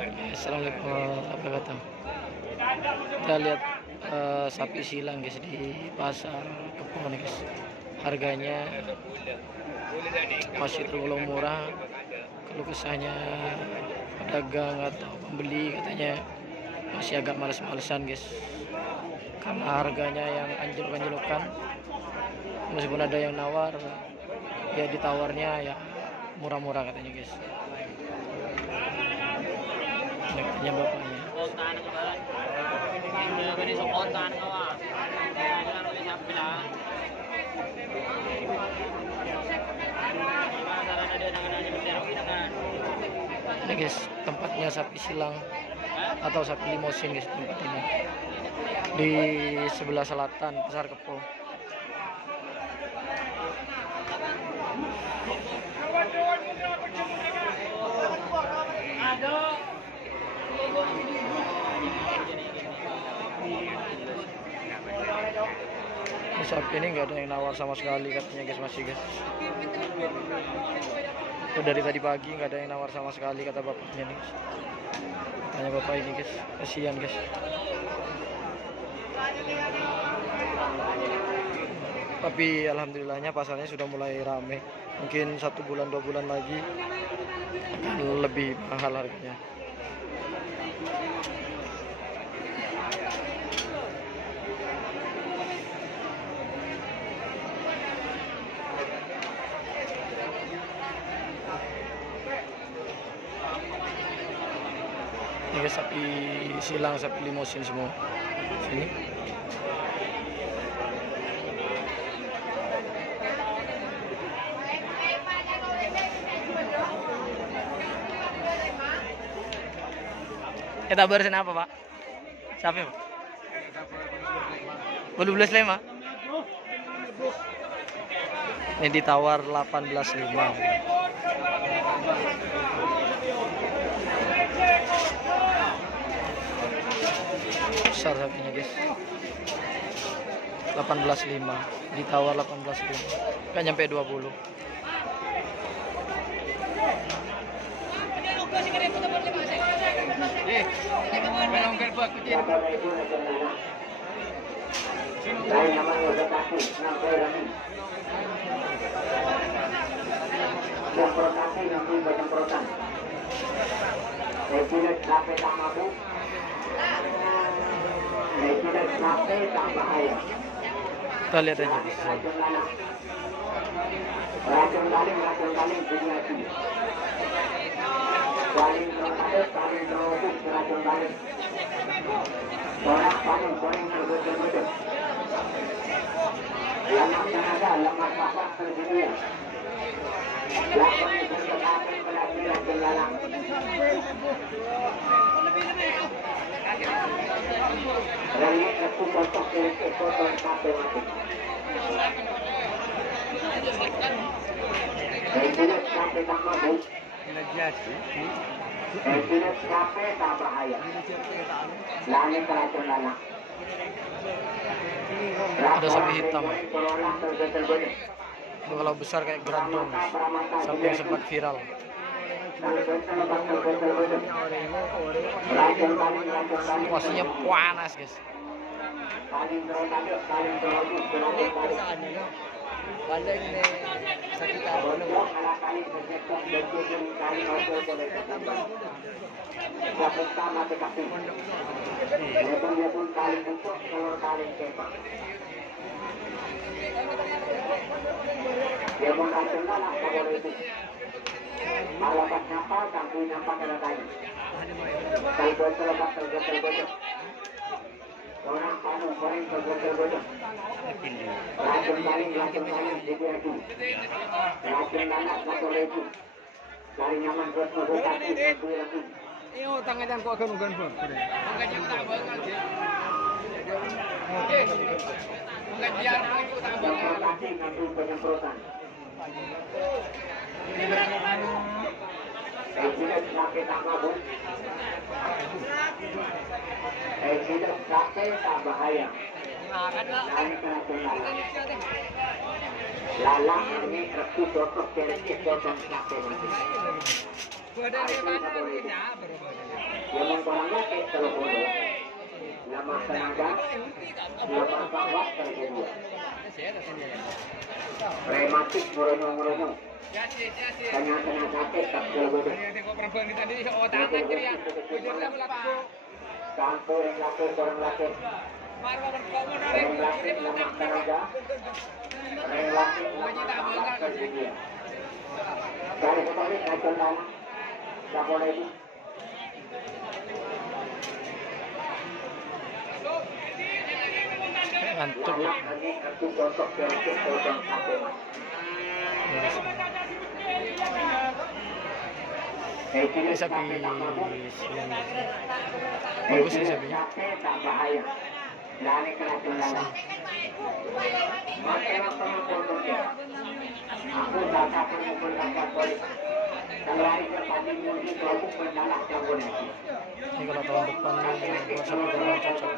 Assalamualaikum warahmatullahi wabarakatuh. Kita lihat sapi silang guys di pasar Kepong nih guys. Harganya masih tergolong murah. Kalau kesannya pedagang atau pembeli katanya masih agak males-malesan guys, karena harganya yang anjlok-anjlokan. Meskipun ada yang nawar, ya ditawarnya ya murah-murah katanya guys. Ini katanya bapaknya. Ini guys, tempatnya sapi silang atau sapi limosin guys, tempat ini di sebelah selatan pasar Kepong. Ini sapi ini nggak ada yang nawar sama sekali katanya guys, masih guys. Itu dari tadi pagi nggak ada yang nawar sama sekali kata bapaknya nih guys. Katanya bapak ini guys, kasihan guys. Tapi alhamdulillahnya pasarnya sudah mulai rame. Mungkin 1 bulan 2 bulan lagi akan lebih mahal harganya. Ini guys, sapi silang, sapi limosin semua. Sini. Kita bersin apa pak? Sapi pak? 12,5. Ini ditawar 18,5. Besar sapinya guys, 18,5, ditawar 18,5, nggak nyampe 20. Kita lihat aja di sini. Ada sapi hitam. Itu kalau besar kayak grandong, sapi yang sempat viral. Situasinya panas guys. Lalang ini aku cocok dari ekor dan sate. orang laki telepon. Nama tenaga, nama bawah terjadi. Rematik merenung-merenung. Tengah-tengah sakit tak terbodoh. Sampai orang laki. Orang laki nama tenaga. Orang laki nama bawah terjadi. Dari kembali kacau lama. Tak boleh itu. Ngantuk. Ini sapi bagus sih sapinya. Ini kalau tahun depan nih buat sapi kurban cocok.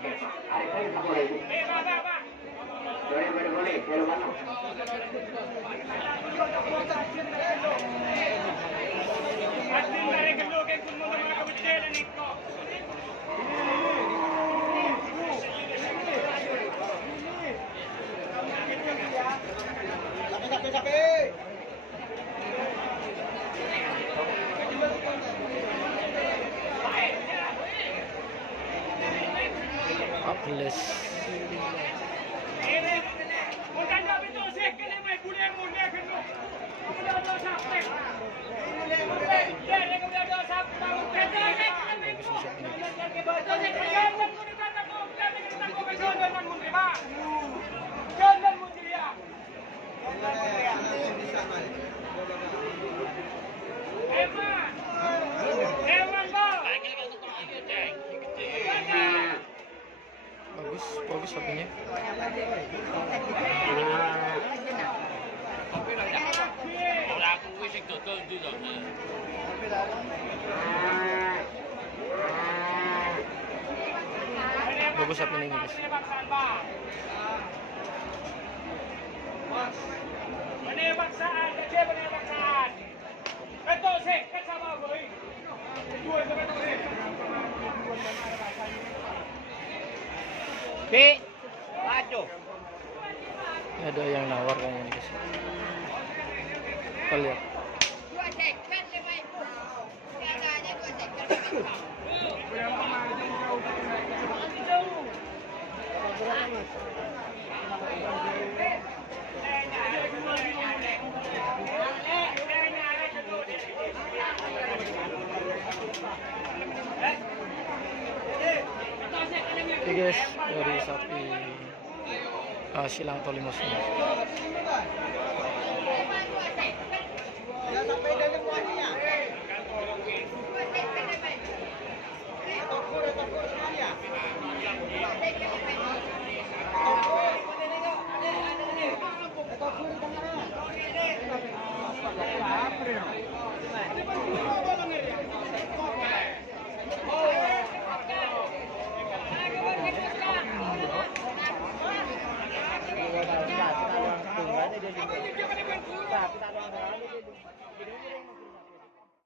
Plus bagus sapinya. Bagus sapinya guys. Ada yang nawar kayaknya guys. Kita lihat. Oke guys, dari sapi silang Tolimus ini.